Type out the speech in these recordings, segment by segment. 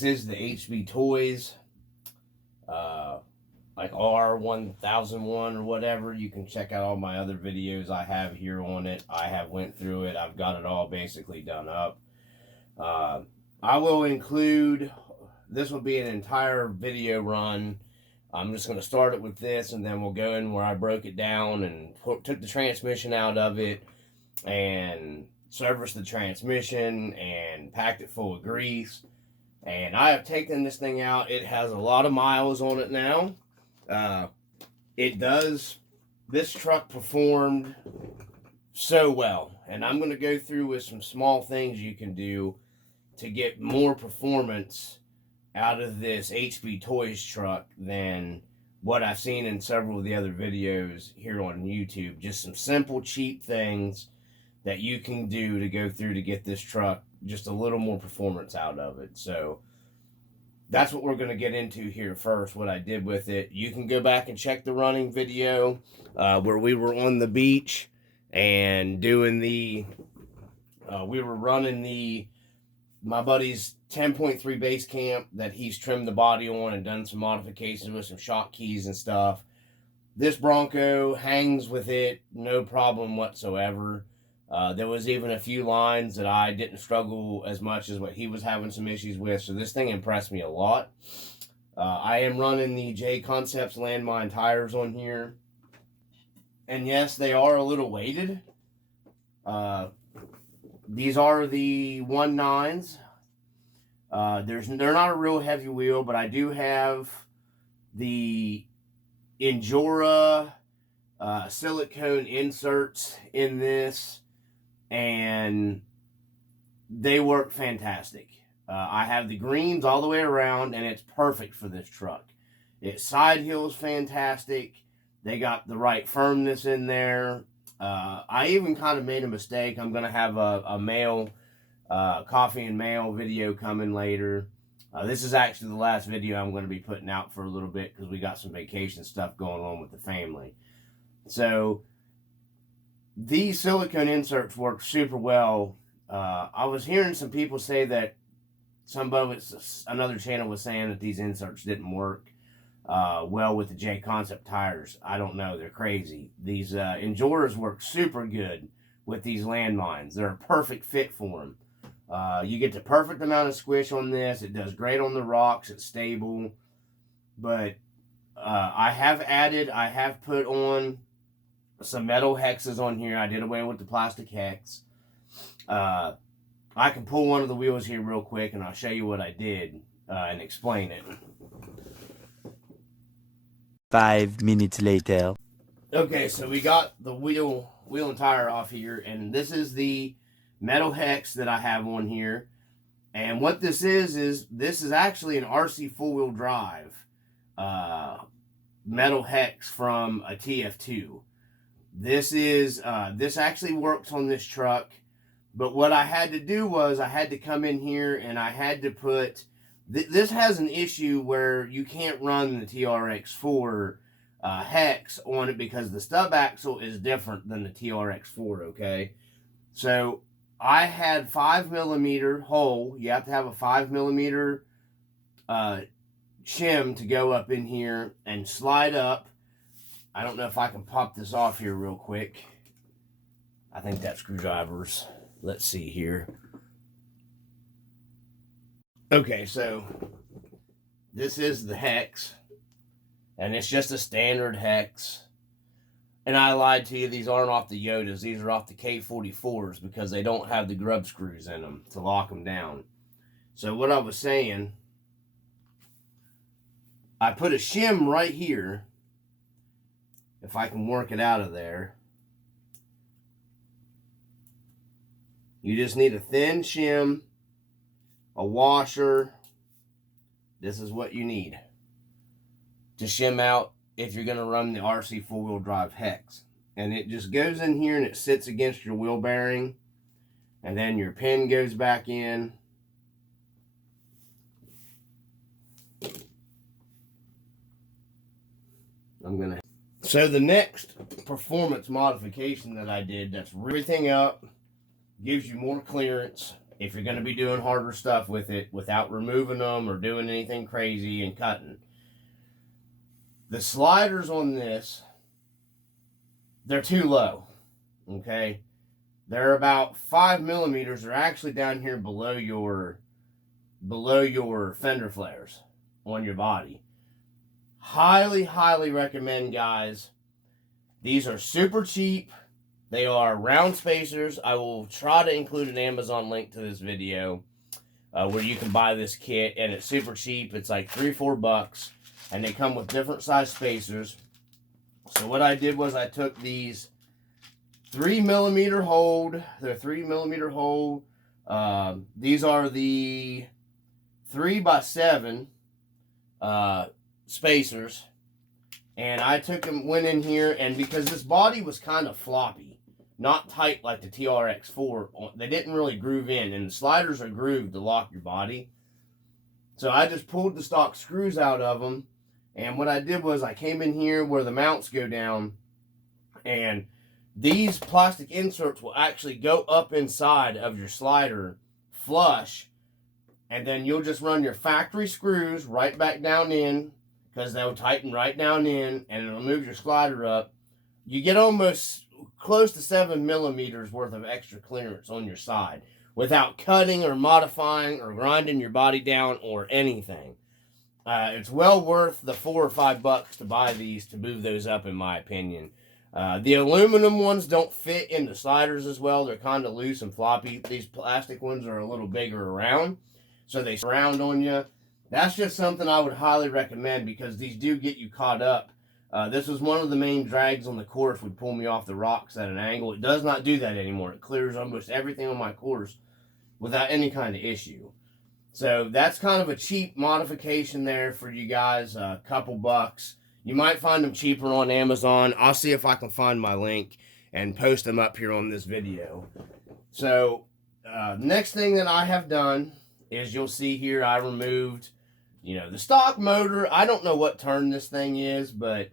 This is the HB Toys, like R1001 or whatever. You can check out all my other videos I have here on it. I have went through it. I've got it all basically done up. I will include, this will be an entire video run. I'm just going to start it with this, and then we'll go in where I broke it down and took the transmission out of it and serviced the transmission and packed it full of grease. And I have taken this thing out. It has a lot of miles on it now. This truck performed so well. And I'm going to go through with some small things you can do to get more performance out of this HB Toys truck than what I've seen in several of the other videos here on YouTube. Just some simple, cheap things that you can do to go through to get this truck just a little more performance out of it. So that's what we're going to get into here first, what I did with it. You can go back and check the running video where we were on the beach and doing we were running my buddy's 10.3 base camp that he's trimmed the body on and done some modifications with some shock keys and stuff. This Bronco hangs with it, no problem whatsoever. There was even a few lines that I didn't struggle as much as what he was having some issues with, so this thing impressed me a lot. I am running the J Concepts landmine tires on here, and yes, they are a little weighted. These are the 1.9s. They're not a real heavy wheel, but I do have the Injora silicone inserts in this, and they work fantastic. I have the greens all the way around, and it's perfect for this truck. Its side hills fantastic. They got the right firmness in there. I even kind of made a mistake. I'm going to have a mail, coffee and mail video coming later. This is actually the last video I'm going to be putting out for a little bit because we got some vacation stuff going on with the family. So these silicone inserts work super well. I was hearing some people say that another channel was saying that these inserts didn't work well with the J Concept tires. I don't know. They're crazy. These Injoras work super good with these landmines. They're a perfect fit for them. You get the perfect amount of squish on this. It does great on the rocks. It's stable. But I have put on some metal hexes on here. I did away with the plastic hex. I can pull one of the wheels here real quick, and I'll show you what I did and explain it. 5 minutes later. Okay, so we got the wheel and tire off here, and this is the metal hex that I have on here. And what this is this is actually an RC four-wheel drive metal hex from a TF2. This actually works on this truck, but what I had to do was I had to come in here and I had to put this has an issue where you can't run the TRX4 hex on it because the stub axle is different than the TRX4. Okay, so I had 5mm hole. You have to have a 5mm shim to go up in here and slide up. I don't know if I can pop this off here real quick. I think that's screwdrivers. Let's see here. Okay, so this is the hex, and it's just a standard hex. And I lied to you, these aren't off the Yodas. These are off the K44s because they don't have the grub screws in them to lock them down. So what I was saying, I put a shim right here, if I can work it out of there. You just need a thin shim, a washer. This is what you need to shim out if you're going to run the RC four-wheel drive hex. And it just goes in here and it sits against your wheel bearing. And then your pin goes back in. So the next performance modification that I did, that's everything up, gives you more clearance. if you're going to be doing harder stuff with it without removing them or doing anything crazy and cutting. The sliders on this, they're too low, okay? They're about 5 millimeters. They're actually down here below your fender flares on your body. Highly, highly recommend, guys. These are super cheap. They are round spacers. I will try to include an Amazon link to this video where you can buy this kit, and it's super cheap. It's like $3-4, and they come with different size spacers. So what I did was I took these 3 millimeter hold. They're 3 millimeter hold. These are the 3x7 spacers, and I took them, went in here, and because this body was kind of floppy, not tight like the TRX4, they didn't really groove in, and the sliders are grooved to lock your body. So I just pulled the stock screws out of them, and what I did was I came in here where the mounts go down, and these plastic inserts will actually go up inside of your slider flush, and then you'll just run your factory screws right back down in, because they'll tighten right down in, and it'll move your slider up. You get almost close to 7 millimeters worth of extra clearance on your side without cutting or modifying or grinding your body down or anything. It's well worth the $4 or $5 to buy these to move those up, in my opinion. The aluminum ones don't fit in the sliders as well. They're kind of loose and floppy. These plastic ones are a little bigger around, so they surround on you. That's just something I would highly recommend, because these do get you caught up. This was one of the main drags on the course, would pull me off the rocks at an angle. It does not do that anymore. It clears almost everything on my course without any kind of issue. So that's kind of a cheap modification there for you guys, a couple bucks. You might find them cheaper on Amazon. I'll see if I can find my link and post them up here on this video. So next thing that I have done is, you'll see here I removed, the stock motor. I don't know what turn this thing is, but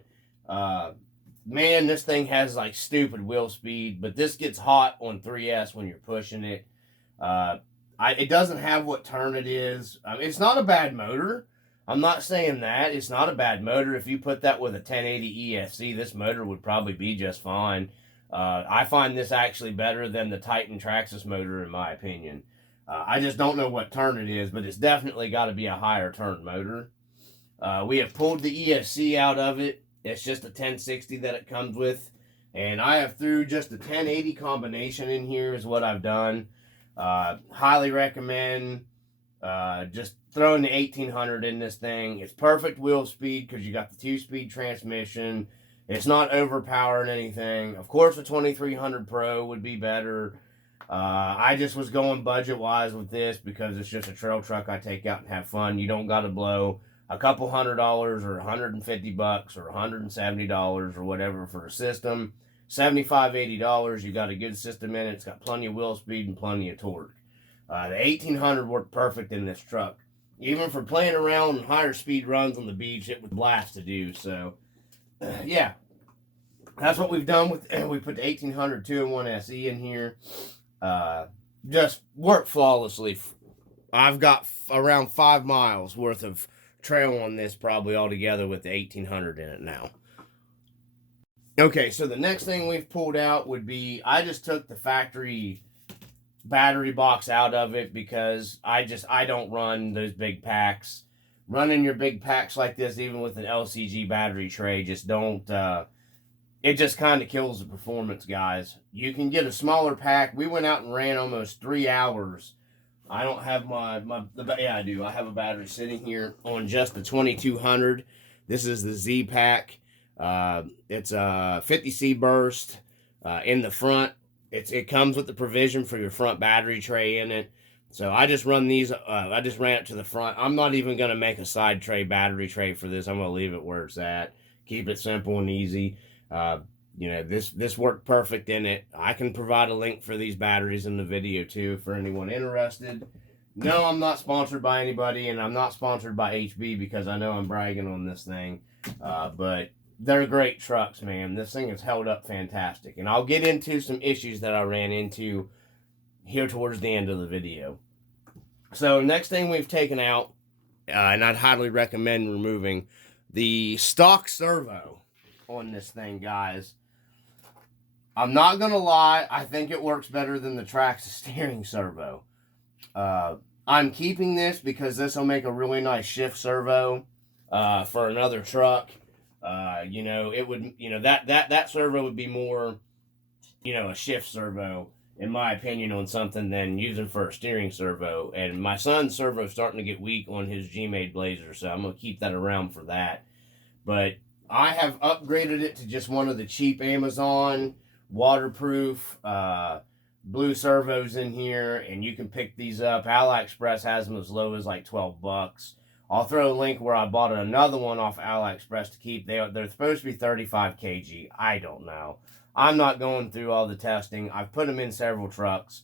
man, this thing has like stupid wheel speed, but this gets hot on 3S when you're pushing it. It doesn't have what turn it is. It's not a bad motor. I'm not saying that. It's not a bad motor. If you put that with a 1080 ESC, this motor would probably be just fine. I find this actually better than the Titan Traxxas motor, in my opinion. I just don't know what turn it is, but it's definitely got to be a higher turn motor. We have pulled the ESC out of it. It's just a 1060 that it comes with. And I have threw just a 1080 combination in here is what I've done. Highly recommend just throwing the 1800 in this thing. It's perfect wheel speed because you got the 2-speed transmission. It's not overpowering anything. Of course, a 2300 Pro would be better. I just was going budget-wise with this because it's just a trail truck I take out and have fun. You don't got to blow a couple $100 or $150 or $170 or whatever for a system. $75, $80, you got a good system in it. It's got plenty of wheel speed and plenty of torque. The 1800 worked perfect in this truck. Even for playing around in higher speed runs on the beach, it was a blast to do. So, yeah. That's what we've done with, we put the 1800 2-in-1 SE in here. Just worked flawlessly. I've got around 5 miles worth of trail on this probably altogether with the 1800 in it now. Okay, so the next thing we've pulled out would be, I just took the factory battery box out of it because I don't run those big packs. Running your big packs like this, even with an LCG battery tray, just don't, it just kind of kills the performance, guys. You can get a smaller pack. We went out and ran almost 3 hours. I don't have yeah, I do. I have a battery sitting here on just the 2200. This is the Z pack. It's a 50C burst in the front. It comes with the provision for your front battery tray in it. So I just run these, I just ran it to the front. I'm not even going to make a side tray battery tray for this. I'm going to leave it where it's at. Keep it simple and easy. This worked perfect in it. I can provide a link for these batteries in the video too for anyone interested. No, I'm not sponsored by anybody, and I'm not sponsored by HB because I know I'm bragging on this thing. But they're great trucks, man. This thing has held up fantastic. And I'll get into some issues that I ran into here towards the end of the video. So next thing we've taken out, and I'd highly recommend removing the stock servo on this thing, guys. I'm not going to lie, I think it works better than the Traxxas steering servo. I'm keeping this because this will make a really nice shift servo for another truck. You know, it would, you know, that servo would be more, you know, a shift servo, in my opinion, on something than using for a steering servo. And my son's servo is starting to get weak on his G-Made Blazer, so I'm going to keep that around for that. But I have upgraded it to just one of the cheap Amazon waterproof blue servos in here, and you can pick these up. AliExpress has them as low as like 12 bucks. I'll throw a link where I bought another one off AliExpress to keep. They're supposed to be 35 kg. I don't know. I'm not going through all the testing. I've put them in several trucks.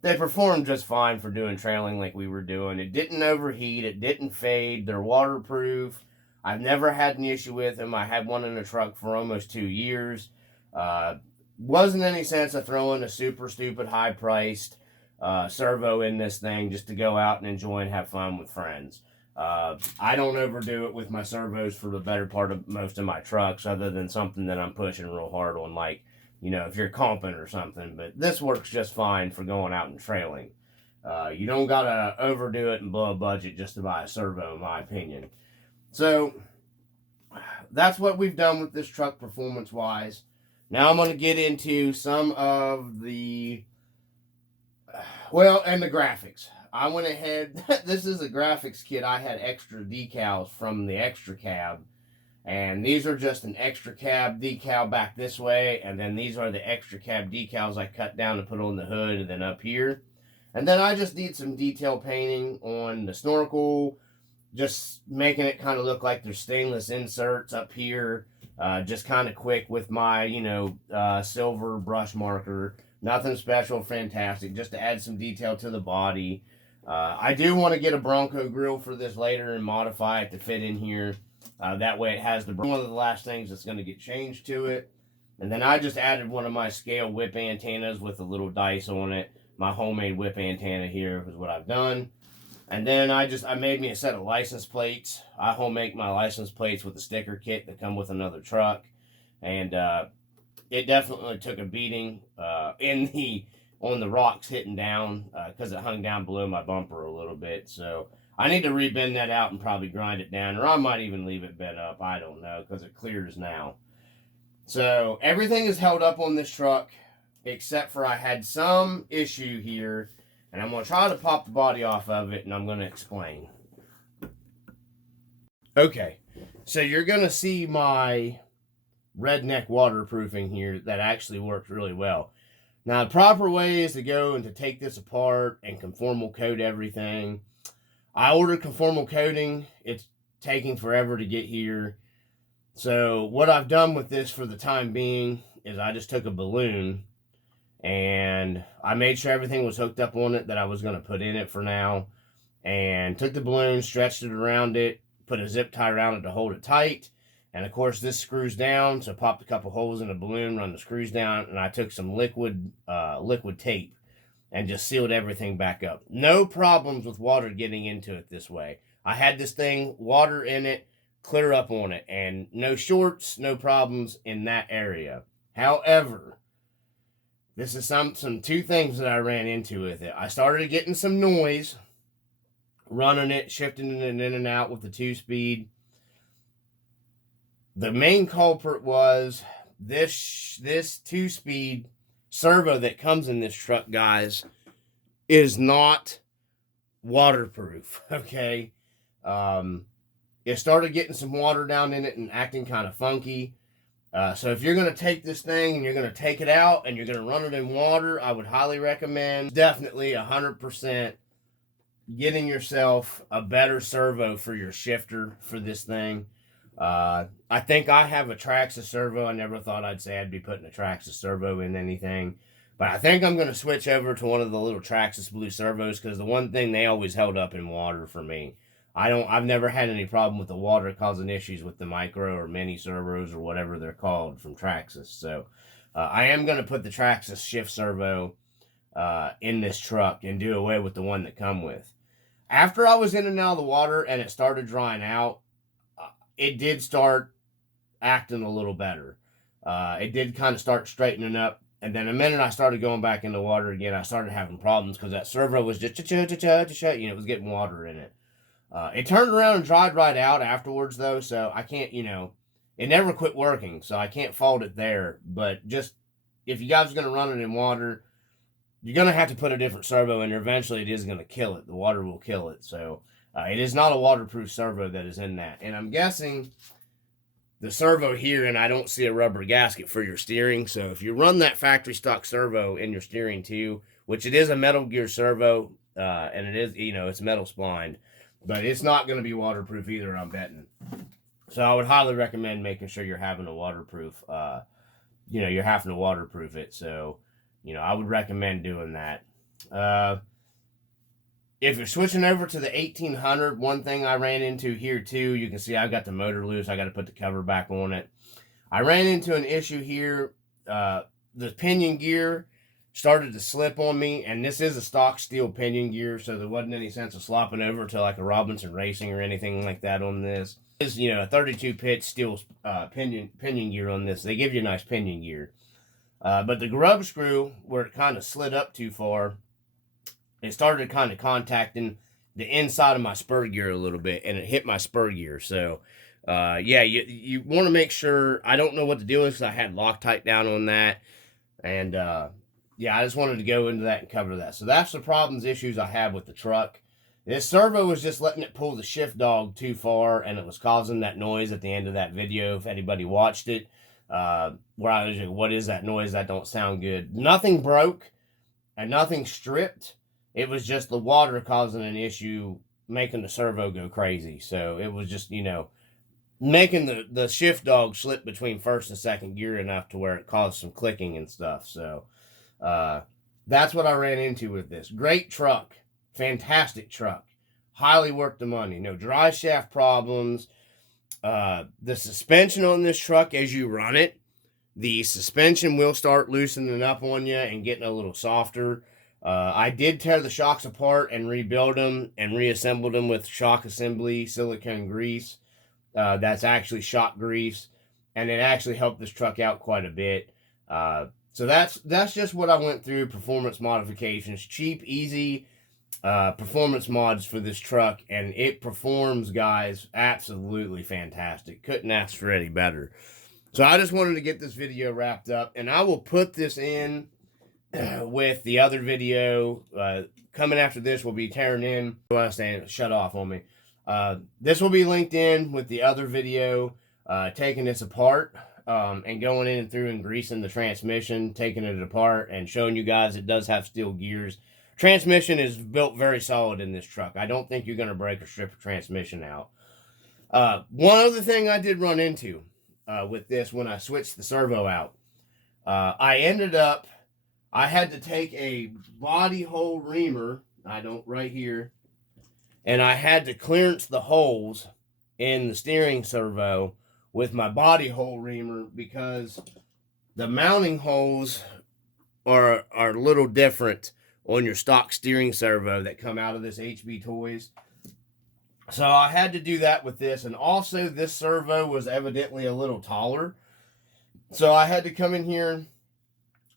They perform just fine for doing trailing like we were doing. It didn't overheat. It didn't fade. They're waterproof. I've never had an issue with them. I had one in the truck for almost 2 years. Wasn't any sense of throwing a super stupid high-priced servo in this thing just to go out and enjoy and have fun with friends. I don't overdo it with my servos for the better part of most of my trucks, other than something that I'm pushing real hard on, like, you know, if you're comping or something. But this works just fine for going out and trailing. You don't got to overdo it and blow a budget just to buy a servo, in my opinion. So, that's what we've done with this truck performance-wise. Now I'm going to get into some of the, well, and the graphics. I went ahead, this is a graphics kit. I had extra decals from the extra cab. And these are just an extra cab decal back this way. And then these are the extra cab decals I cut down to put on the hood and then up here. And then I just did some detail painting on the snorkel. Just making it kind of look like there's stainless inserts up here. Just kind of quick with my, you know, silver brush marker. Nothing special, fantastic. Just to add some detail to the body. I do want to get a Bronco grill for this later and modify it to fit in here. That way it has the one of the last things that's going to get changed to it. And then I just added one of my scale whip antennas with a little dice on it. My homemade whip antenna here is what I've done. And then I made me a set of license plates. I homemade my license plates with a sticker kit that come with another truck. And it definitely took a beating on the rocks hitting down because it hung down below my bumper a little bit. So I need to rebend that out and probably grind it down. Or I might even leave it bent up. I don't know, because it clears now. So everything is held up on this truck, except for I had some issue here. And I'm going to try to pop the body off of it, and I'm going to explain. Okay, so you're going to see my redneck waterproofing here that actually works really well. Now, the proper way is to go and to take this apart and conformal coat everything. I ordered conformal coating. It's taking forever to get here. So what I've done with this for the time being is I just took a balloon and I made sure everything was hooked up on it that I was going to put in it for now. And took the balloon, stretched it around it, put a zip tie around it to hold it tight. And of course this screws down, so I popped a couple holes in the balloon, run the screws down, and I took some liquid tape and just sealed everything back up. No problems with water getting into it this way. I had this thing, water in it, clear up on it, and no shorts, no problems in that area. However, this is two things that I ran into with it. I started getting some noise, running it, shifting it in and out with the 2-speed. The main culprit was this 2-speed servo that comes in this truck, guys, is not waterproof, okay? It started getting some water down in it and acting kind of funky. So if you're going to take this thing and you're going to take it out and you're going to run it in water, I would highly recommend definitely 100% getting yourself a better servo for your shifter for this thing. I think I have a Traxxas servo. I never thought I'd say I'd be putting a Traxxas servo in anything. But I think I'm going to switch over to one of the little Traxxas blue servos because the one thing they always held up in water for me. I've never had any problem with the water causing issues with the micro or mini servos or whatever they're called from Traxxas. So I am going to put the Traxxas shift servo in this truck and do away with the one that come with. After I was in and out of the water and it started drying out, it did start acting a little better. It did kind of start straightening up. And then the minute I started going back in the water again, I started having problems because that servo was just, it was getting water in it. It turned around and dried right out afterwards, though, so I can't, it never quit working, so I can't fault it there. But just, if you guys are going to run it in water, you're going to have to put a different servo in there. Eventually, it is going to kill it. The water will kill it. So, it is not a waterproof servo that is in that. And I'm guessing the servo here, and I don't see a rubber gasket for your steering. So if you run that factory stock servo in your steering too, which it is a Metal Gear servo, and it is, it's metal splined, but it's not going to be waterproof either, I'm betting. So I would highly recommend making sure you're having a waterproof, you're having to waterproof it. So, I would recommend doing that. If you're switching over to the 1800, one thing I ran into here too, you can see I've got the motor loose. I got to put the cover back on it. I ran into an issue here. The pinion gear started to slip on me, and this is a stock steel pinion gear, so there wasn't any sense of slopping over to like a Robinson Racing or anything like that on this. This is, a 32 pitch steel pinion gear on this. They give you a nice pinion gear. But the grub screw, where it kind of slid up too far, it started kind of contacting the inside of my spur gear a little bit, and it hit my spur gear. So, yeah, you want to make sure. I don't know what the deal is because I had Loctite down on that. And, yeah, I just wanted to go into that and cover that. So that's the problems, issues I have with the truck. This servo was just letting it pull the shift dog too far, and it was causing that noise at the end of that video, if anybody watched it, where I was like, what is that noise? That don't sound good. Nothing broke and nothing stripped. It was just the water causing an issue, making the servo go crazy. So it was just, making the shift dog slip between first and second gear enough to where it caused some clicking and stuff. So that's what I ran into with this. Great truck. Fantastic truck. Highly worth the money. No dry shaft problems. The suspension on this truck, as you run it, the suspension will start loosening up on you and getting a little softer. I did tear the shocks apart and rebuild them and reassembled them with shock assembly silicone grease. That's actually shock grease, and it actually helped this truck out quite a bit. So that's just what I went through. Performance modifications, cheap, easy performance mods for this truck, and it performs, guys, absolutely fantastic. Couldn't ask for any better. So I just wanted to get this video wrapped up, and I will put this in with the other video. Coming after this will be tearing in. I understand, shut off on me. This will be linked in with the other video, taking this apart and going in and through and greasing the transmission, taking it apart and showing you guys it does have steel gears. Transmission is built very solid in this truck. I don't think you're going to break or strip a transmission out. One other thing I did run into with this when I switched the servo out, I had to take a body hole reamer, right here, and I had to clearance the holes in the steering servo with my body hole reamer because the mounting holes are a little different on your stock steering servo that come out of this HB Toys. So I had to do that with this, and also this servo was evidently a little taller. So I had to come in here,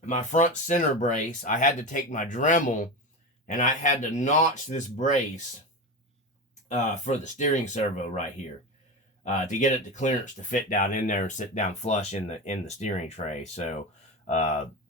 my front center brace, I had to take my Dremel, and I had to notch this brace for the steering servo right here to get it to clearance to fit down in there and sit down flush in the steering tray. So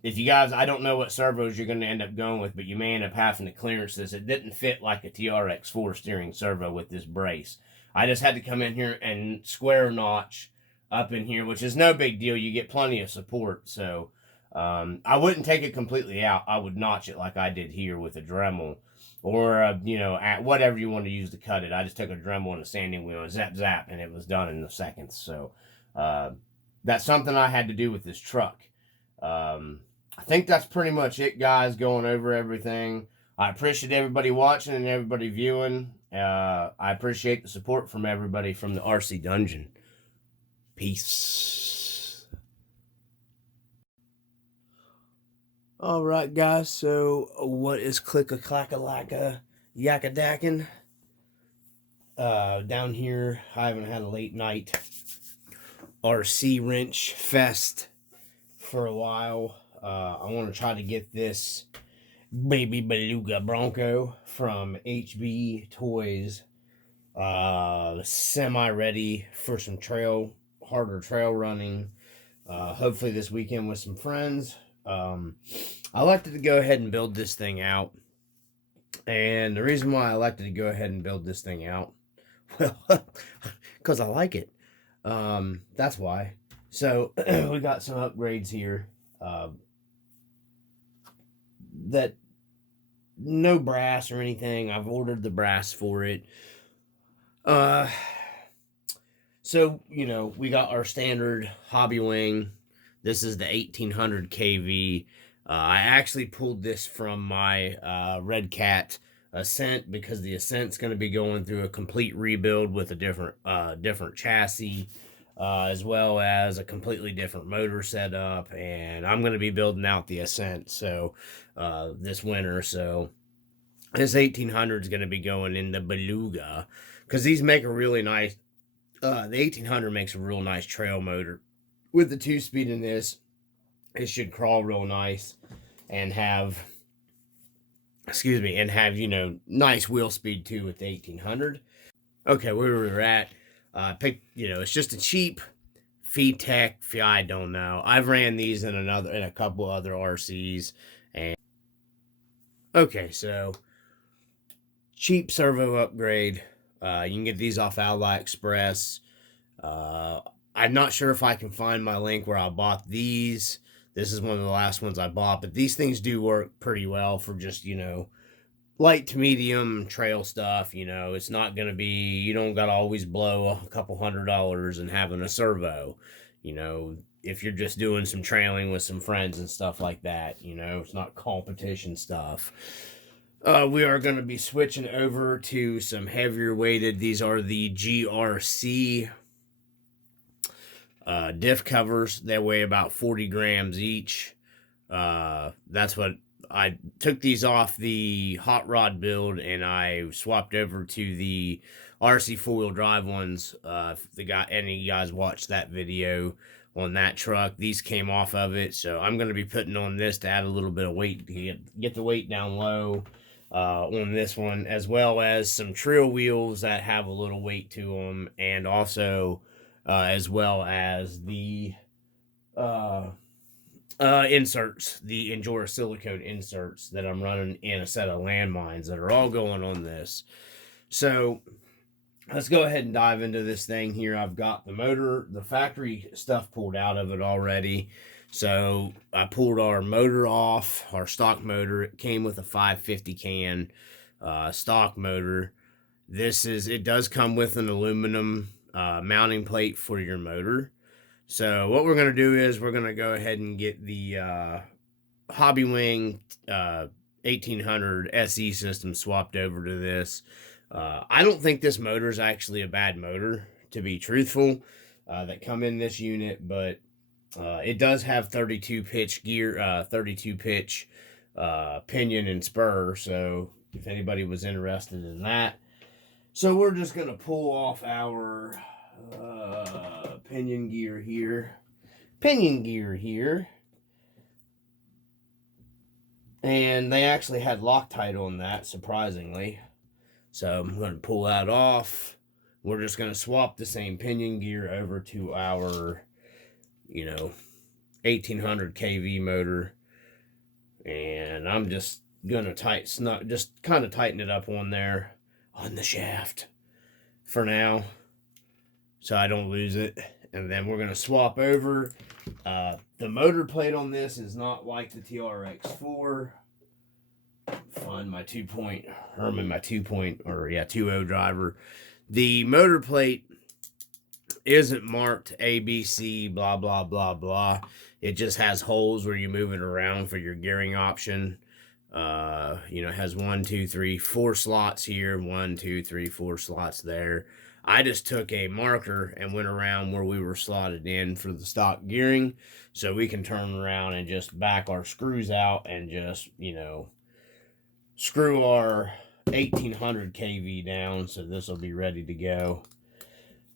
if you guys, I don't know what servos you're going to end up going with, but you may end up having to clearance this. It didn't fit like a TRX4 steering servo with this brace. I just had to come in here and square notch up in here, which is no big deal. You get plenty of support. So I wouldn't take it completely out. I would notch it like I did here with a Dremel, or whatever you want to use to cut it. I just took a Dremel and a sanding wheel and zap zap, and it was done in seconds. So that's something I had to do with this truck. I think that's pretty much it, guys, going over everything. I appreciate everybody watching and everybody viewing. I appreciate the support from everybody from the RC Dungeon. Peace. All right, guys. So, what is click-a-clack-a-lacka yakadackin? Down here, I haven't had a late night RC wrench fest for a while. I want to try to get this baby Beluga Bronco from HB Toys, semi-ready for some harder trail running. Hopefully this weekend with some friends. I elected to go ahead and build this thing out. And the reason why I elected to go ahead and build this thing out, well, because I like it. That's why. So we got some upgrades here. That no brass or anything. I've ordered the brass for it. So, you know, we got our standard hobby wing. This is the 1800 kV. I actually pulled this from my Red Cat Ascent because the Ascent's going to be going through a complete rebuild with a different chassis, as well as a completely different motor setup. And I'm going to be building out the Ascent this winter. So this 1800 is going to be going in the Beluga because these make a really nice. The 1800 makes a real nice trail motor. With the 2-speed in this, it should crawl real nice and have, you know, nice wheel speed too with the 1800. Okay, where we were at, you know, it's just a cheap feed tech. I don't know. I've ran these in a couple other RCs, and okay, so cheap servo upgrade. You can get these off AliExpress. I'm not sure if I can find my link where I bought these. This is one of the last ones I bought, but these things do work pretty well for just, you know, light to medium trail stuff. You know, it's not going to be, you don't got to always blow a couple $100 and having a servo. You know, if you're just doing some trailing with some friends and stuff like that, you know, it's not competition stuff. We are going to be switching over to some heavier weighted. These are the GRC diff covers. They weigh about 40 grams each. That's what I took these off the hot rod build and I swapped over to the RC 4-wheel drive ones. If any of you guys watched that video on that truck, these came off of it. So I'm going to be putting on this to add a little bit of weight to get the weight down low on this one, as well as some trail wheels that have a little weight to them, and also as well as the inserts, the Endura silicone inserts that I'm running in a set of landmines that are all going on this. So let's go ahead and dive into this thing here. I've got the motor, the factory stuff pulled out of it already. So I pulled our motor off, our stock motor. It came with a 550 can stock motor. It does come with an aluminum mounting plate for your motor. So what we're going to do is we're going to go ahead and get the Hobby Wing 1800 SE system swapped over to this. I don't think this motor is actually a bad motor, to be truthful, that come in this unit, but it does have 32 pitch gear, 32 pitch pinion and spur, so if anybody was interested in that. So we're just going to pull off our pinion gear here. And they actually had Loctite on that, surprisingly. So I'm going to pull that off. We're just going to swap the same pinion gear over to our, you know, 1800 kV motor. And I'm just going to just kind of tighten it up on there on the shaft for now, so I don't lose it. And then we're going to swap over. The motor plate on this is not like the TRX4. Find my 2.0 driver. The motor plate isn't marked ABC, blah, blah, blah, blah. It just has holes where you move it around for your gearing option. You know, it has 1, 2, 3, 4 slots here, 1, 2, 3, 4 slots there. I just took a marker and went around where we were slotted in for the stock gearing, so we can turn around and just back our screws out and just, you know, screw our 1800 kV down, so this will be ready to go.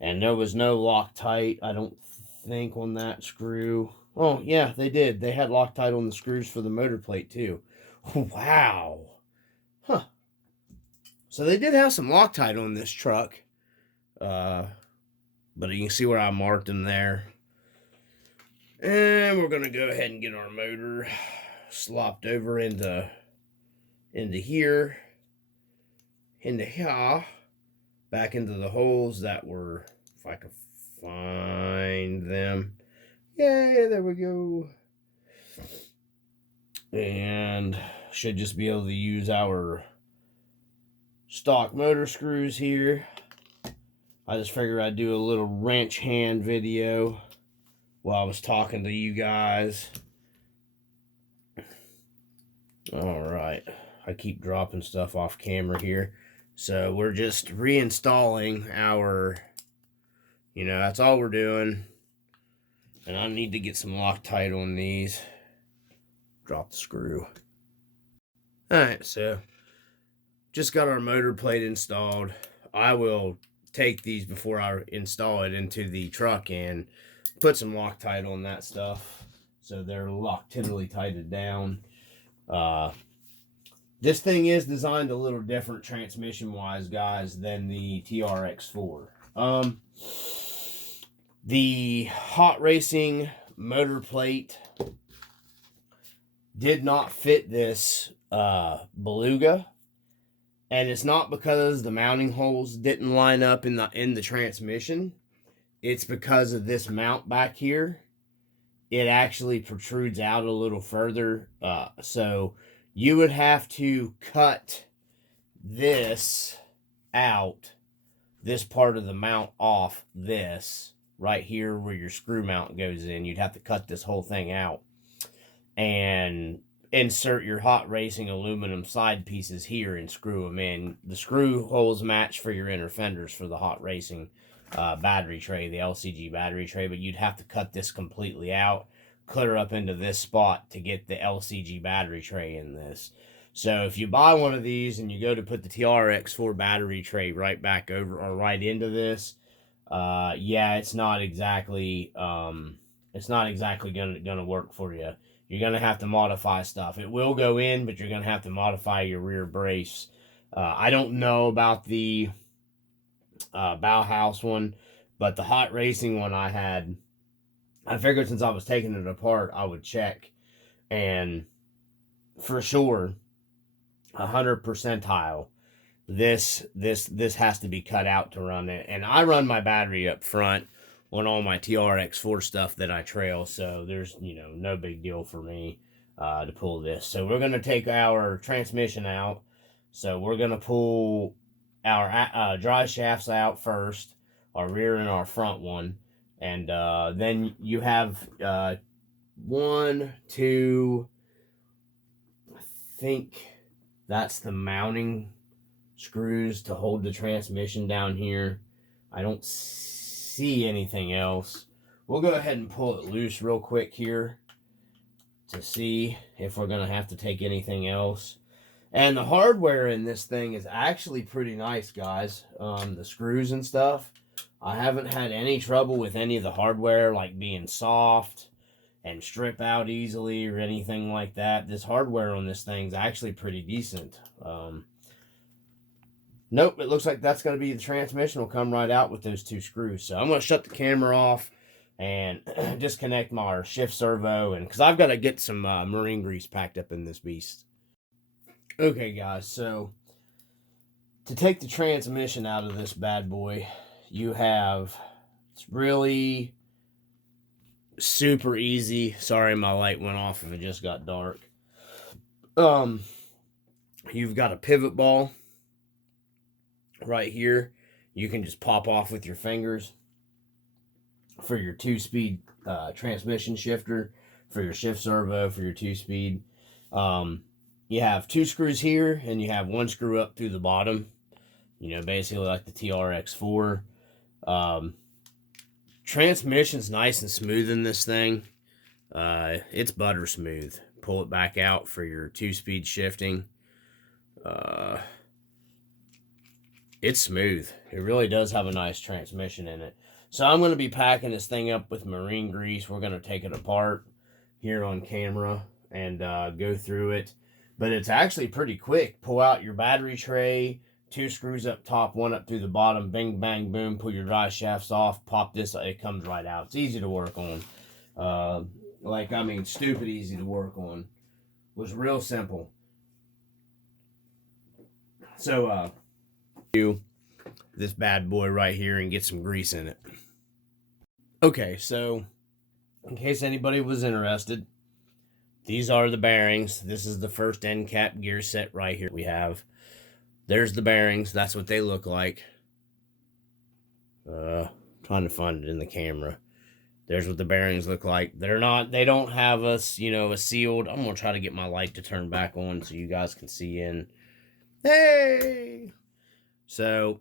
And there was no Loctite, I don't think, on that screw. Oh, yeah, they did. They had Loctite on the screws for the motor plate, too. Wow. Huh. So they did have some Loctite on this truck. But you can see where I marked them there. And we're going to go ahead and get our motor slopped over into here. Into here. Back into the holes that were, if I could find them. Yeah, there we go. And should just be able to use our stock motor screws here. I just figured I'd do a little wrench hand video while I was talking to you guys. Alright, I keep dropping stuff off camera here. So we're just reinstalling our, you know, that's all we're doing. And I need to get some Loctite on these. Drop the screw. Alright, so just got our motor plate installed. I will take these before I install it into the truck and put some Loctite on that stuff so they're Loctitally tightened down. This thing is designed a little different transmission wise, guys, than the TRX4. The hot racing motor plate did not fit this Beluga. And it's not because the mounting holes didn't line up in the transmission. It's because of this mount back here. It actually protrudes out a little further. So you would have to cut this out, this part of the mount off this, right here where your screw mount goes in. You'd have to cut this whole thing out and insert your hot racing aluminum side pieces here and screw them in. The screw holes match for your inner fenders for the hot racing battery tray, the LCG battery tray, but you'd have to cut this completely out, clear up into this spot to get the LCG battery tray in this. So if you buy one of these and you go to put the TRX4 battery tray right back over or right into this, yeah, it's not exactly gonna work for you. You're going to have to modify stuff. It will go in, but you're going to have to modify your rear brace. I don't know about the Bauhaus one, but the hot racing one I figured since I was taking it apart, I would check. And for sure, 100 percentile, this has to be cut out to run it. And I run my battery up front on all my TRX4 stuff that I trail, so there's, you know, no big deal for me to pull this. So we're going to take our transmission out. So we're going to pull our drive shafts out first, our rear and our front one, and then you have 1, 2, I think that's the mounting screws to hold the transmission down here. I don't see anything else. We'll go ahead and pull it loose real quick here to see if we're gonna have to take anything else. And the hardware in this thing is actually pretty nice, guys. The screws and stuff, I haven't had any trouble with any of the hardware like being soft and strip out easily or anything like that. This hardware on this thing's actually pretty decent. Nope, it looks like that's going to be the transmission will come right out with those 2 screws. So I'm going to shut the camera off and disconnect my shift servo, and because I've got to get some marine grease packed up in this beast. Okay, guys, so to take the transmission out of this bad boy, it's really super easy. Sorry, my light went off if it just got dark. You've got a pivot ball right here. You can just pop off with your fingers for your 2-speed transmission shifter, for your shift servo, for your 2-speed. You have 2 screws here, and you have 1 screw up through the bottom, you know, basically like the TRX4. Transmission's nice and smooth in this thing. It's butter smooth. Pull it back out for your 2-speed shifting. It's smooth. It really does have a nice transmission in it. So I'm going to be packing this thing up with marine grease. We're going to take it apart here on camera and go through it. But it's actually pretty quick. Pull out your battery tray, 2 screws up top, 1 up through the bottom, bing, bang, boom, pull your drive shafts off, pop this, it comes right out. It's easy to work on. Stupid easy to work on. It was real simple. So, this bad boy right here and get some grease in it. Okay, so in case anybody was interested, these are the bearings. This is the first end cap gear set right here we have. There's the bearings. That's what they look like. Trying to find it in the camera. There's what the bearings look like. They don't have a sealed. I'm going to try to get my light to turn back on so you guys can see in. Hey! So,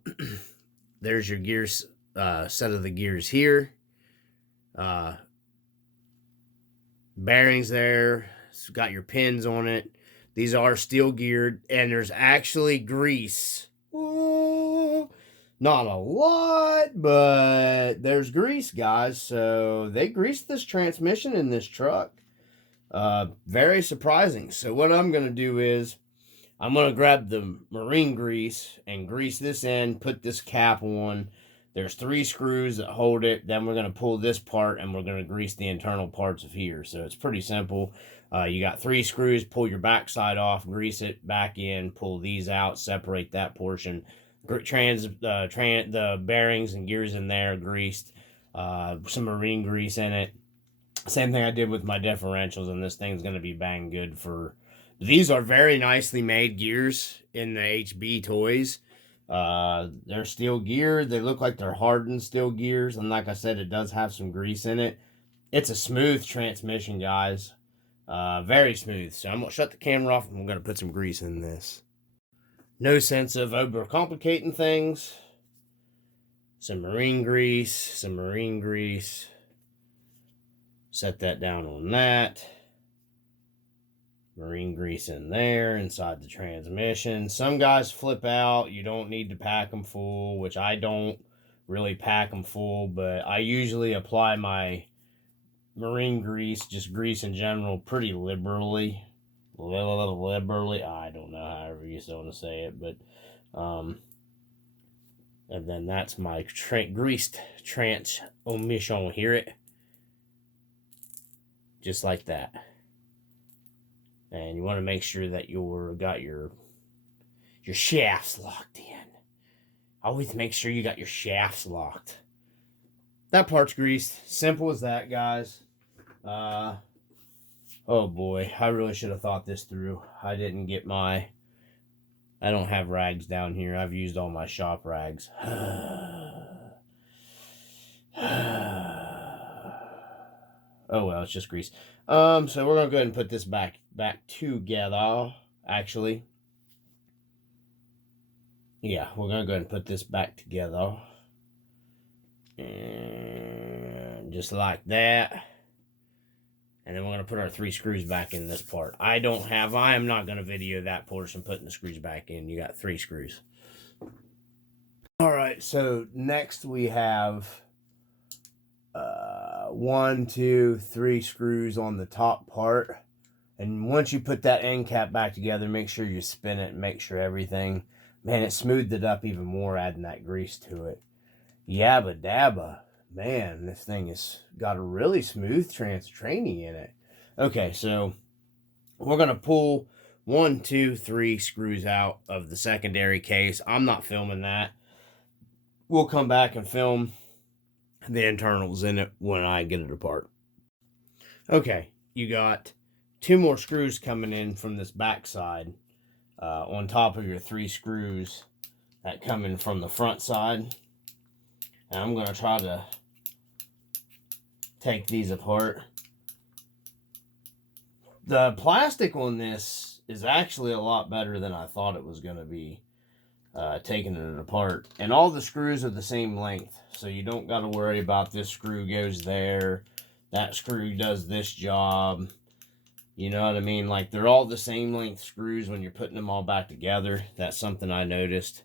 there's your gears, set of the gears here. Bearings there. It's got your pins on it. These are steel geared, and there's actually grease. Whoa. Not a lot, but there's grease, guys. So they greased this transmission in this truck. Very surprising. So what I'm going to do is I'm going to grab the marine grease and grease this end, put this cap on. There's 3 screws that hold it. Then we're going to pull this part and we're going to grease the internal parts of here. So it's pretty simple. You got 3 screws, pull your backside off, grease it back in, pull these out, separate that portion. The bearings and gears in there greased. Some marine grease in it. Same thing I did with my differentials, and this thing's going to be bang good for... These are very nicely made gears in the HB toys. They're steel geared. They look like they're hardened steel gears. And like I said, it does have some grease in it. It's a smooth transmission, guys. Very smooth. So I'm going to shut the camera off and I'm going to put some grease in this. No sense of overcomplicating things. Some marine grease. Some marine grease. Set that down on that. Marine grease in there, inside the transmission. Some guys flip out. You don't need to pack them full, which I don't really pack them full, but I usually apply my marine grease, just grease in general, pretty liberally. Liberally. I don't know however you still want to say it, but, and then that's my greased transmission. Hear it? Just like that. And you want to make sure that you got your shafts locked in. Always make sure you got your shafts locked. That part's greased. Simple as that, guys. Oh boy, I really should have thought this through. I didn't get I don't have rags down here. I've used all my shop rags. Oh well, it's just grease. So we're gonna go ahead and put this back together. Actually, yeah, we're gonna go ahead and put this back together, and just like that. And then we're gonna put our 3 screws back in this part. I am not gonna video that portion putting the screws back in. You got 3 screws. All right. So next we have 1, 2, 3 screws on the top part. And once you put that end cap back together, make sure you spin it and make sure everything... Man, it smoothed it up even more adding that grease to it. Yabba dabba. Man, this thing has got a really smooth tranny in it. Okay, so we're going to pull 1, 2, 3 screws out of the secondary case. I'm not filming that. We'll come back and film the internals in it when I get it apart. Okay, you got 2 more screws coming in from this back side on top of your 3 screws that come in from the front side. And I'm going to try to take these apart. The plastic on this is actually a lot better than I thought it was going to be. taking it apart. And all the screws are the same length, so you don't got to worry about this screw goes there, that screw does this job. You know what I mean? Like, they're all the same length screws when you're putting them all back together. That's something I noticed.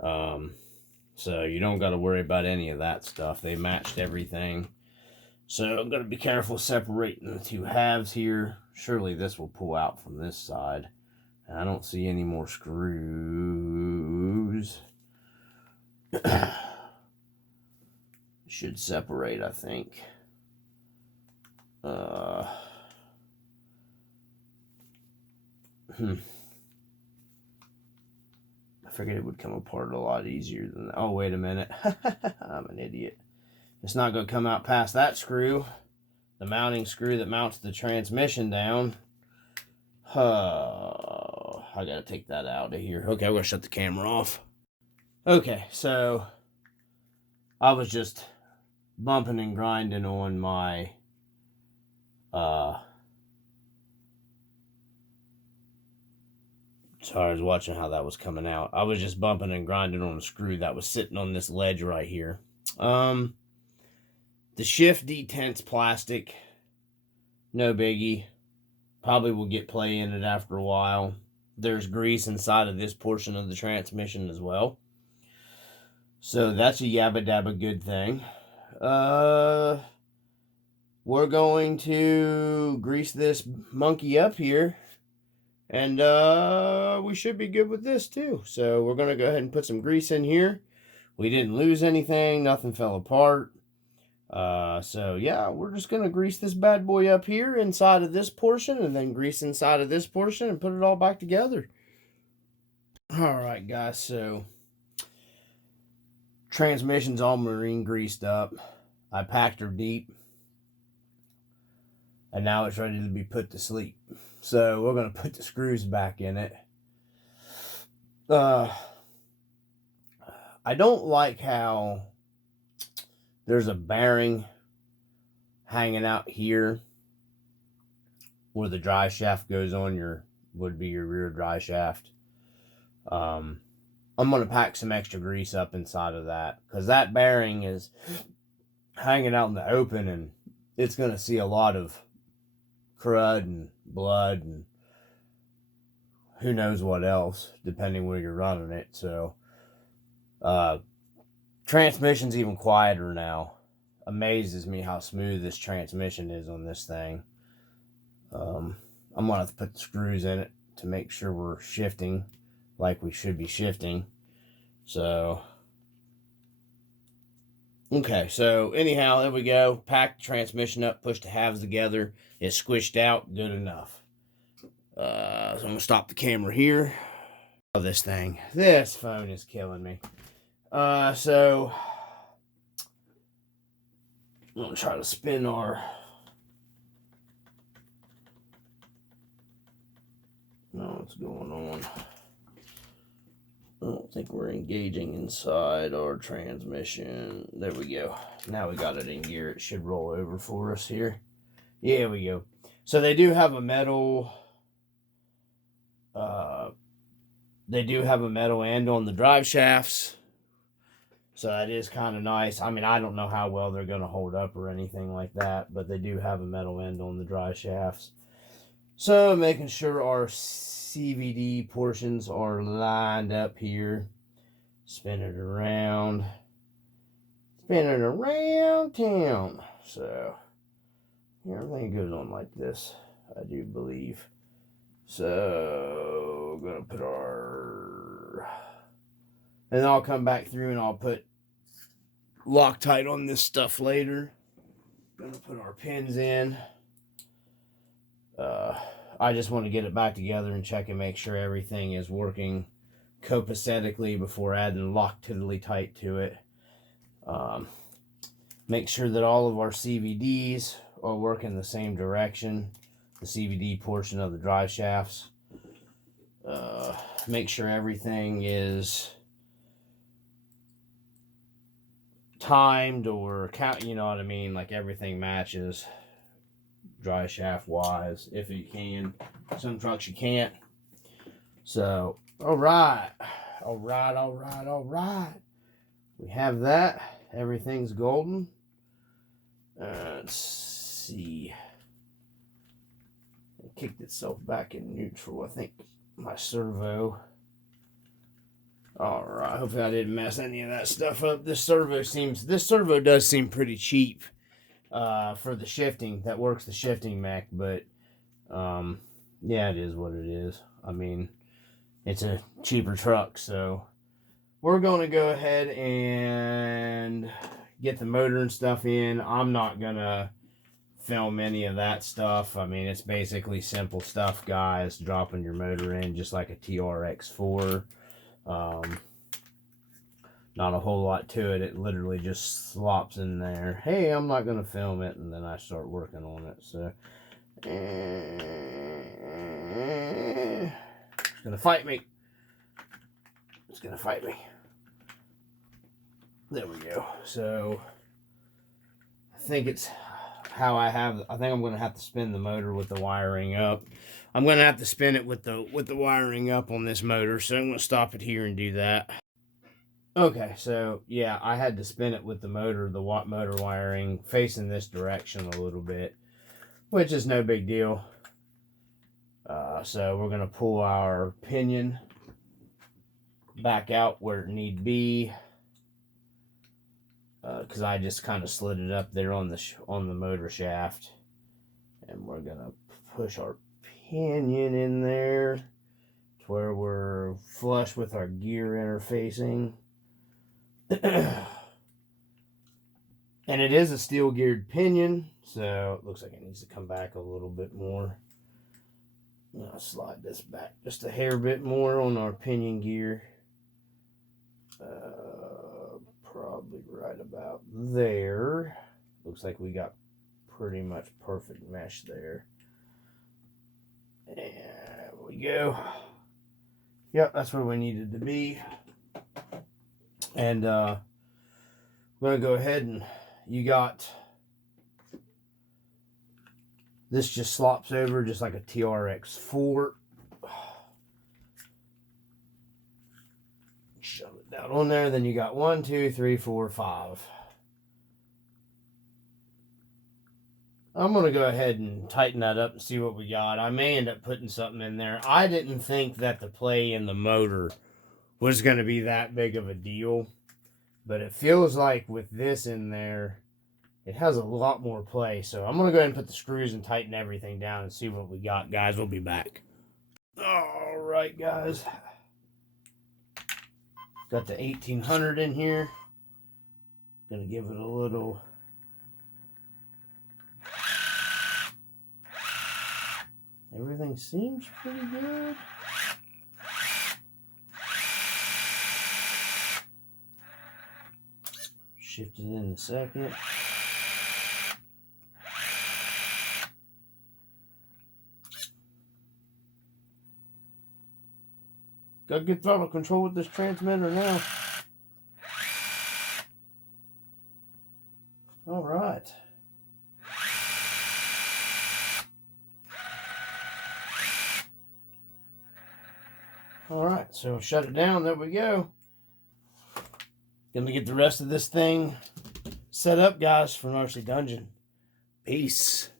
So you don't got to worry about any of that stuff. They matched everything. So I'm going to be careful separating the two halves here. Surely this will pull out from this side. And I don't see any more screws. Should separate, I think. I figured it would come apart a lot easier than that. Oh, wait a minute. I'm an idiot. It's not going to come out past that screw. The mounting screw that mounts the transmission down. I got to take that out of here. Okay, I'm going to shut the camera off. Okay, so I was just bumping and grinding on my sorry, I was watching how that was coming out. I was just bumping and grinding on a screw that was sitting on this ledge right here. The shift detents plastic. No biggie. Probably will get play in it after a while. There's grease inside of this portion of the transmission as well. So that's a yabba dabba good thing. We're going to grease this monkey up here. And we should be good with this too. So we're going to go ahead and put some grease in here. We didn't lose anything. Nothing fell apart. So yeah, we're just going to grease this bad boy up here inside of this portion. And then grease inside of this portion and put it all back together. Alright guys, so transmission's all marine greased up. I packed her deep. And now it's ready to be put to sleep. So we're going to put the screws back in it. I don't like how there's a bearing hanging out here where the dry shaft goes on would be your rear dry shaft. I'm going to pack some extra grease up inside of that because that bearing is hanging out in the open and it's going to see a lot of crud and blood and who knows what else depending where you're running it. So transmission's even quieter now. Amazes me how smooth this transmission is on this thing. I'm gonna have to put the screws in it to make sure we're shifting like we should be shifting. So okay, so anyhow, there we go. Pack the transmission up, push the halves together. It's squished out, good enough. So I'm going to stop the camera here. Oh, this thing. This phone is killing me. So I'm going to try to spin our... No, what's going on? I don't think we're engaging inside our transmission. There we go. Now we got it in gear. It should roll over for us here. Yeah, we go. So they do have a metal... they do have a metal end on the drive shafts. So that is kind of nice. I mean, I don't know how well they're going to hold up or anything like that. But they do have a metal end on the drive shafts. So making sure our CVD portions are lined up here. Spin it around. Spin it around town. So everything goes on like this, I do believe. So I'm gonna put our, and I'll come back through and I'll put Loctite on this stuff later. Gonna put our pins in. I just want to get it back together and check and make sure everything is working copacetically before adding Loctitely tight to it. Make sure that all of our CVDs are working the same direction. The CVD portion of the drive shafts. Make sure everything is timed or count, you know what I mean? Like everything matches dry shaft wise, if you can. Some trucks you can't. So, all right. All right, all right, all right. We have that. Everything's golden. Let's see. It kicked itself back in neutral, I think. My servo. All right. Hopefully I didn't mess any of that stuff up. This servo does seem pretty cheap for the shifting. That works the shifting mech, but yeah, it is what it is. I mean, it's a cheaper truck, so we're going to go ahead and get the motor and stuff in. I'm not going to film any of that stuff. I mean, it's basically simple stuff, guys. Dropping your motor in just like a TRX4. Not a whole lot to it. It literally just slops in there. Hey, I'm not going to film it, and then I start working on it. So, it's going to fight me. It's going to fight me. There we go. So, I think it's how I think I'm going to have to spin the motor with the wiring up. I'm going to have to spin it with the wiring up on this motor. So, I'm going to stop it here and do that. Okay, so yeah, I had to spin it with the motor wiring facing this direction a little bit, which is no big deal. So we're going to pull our pinion back out where it need be, because I just kind of slid it up there on the motor shaft, and we're going to push our pinion in there to where we're flush with our gear interfacing. And it is a steel geared pinion, so it looks like it needs to come back a little bit more. I'll slide this back just a hair bit more on our pinion gear. Probably right about there. Looks like we got pretty much perfect mesh there. And there we go. Yep, that's where we needed to be. And I'm going to go ahead and you got this just slops over just like a TRX4. Shove it down on there. Then you got 1, 2, 3, 4, 5. I'm going to go ahead and tighten that up and see what we got. I may end up putting something in there. I didn't think that the play in the motor was going to be that big of a deal. But it feels like with this in there, it has a lot more play. So I'm going to go ahead and put the screws and tighten everything down and see what we got, guys. We'll be back. All right, guys. Got the 1800 in here. Going to give it a little... Everything seems pretty good. Shift it in a second. Got good throttle control with this transmitter now. All right. All right, so shut it down. There we go. Gonna get the rest of this thing set up, guys, for Narcy Dungeon. Peace.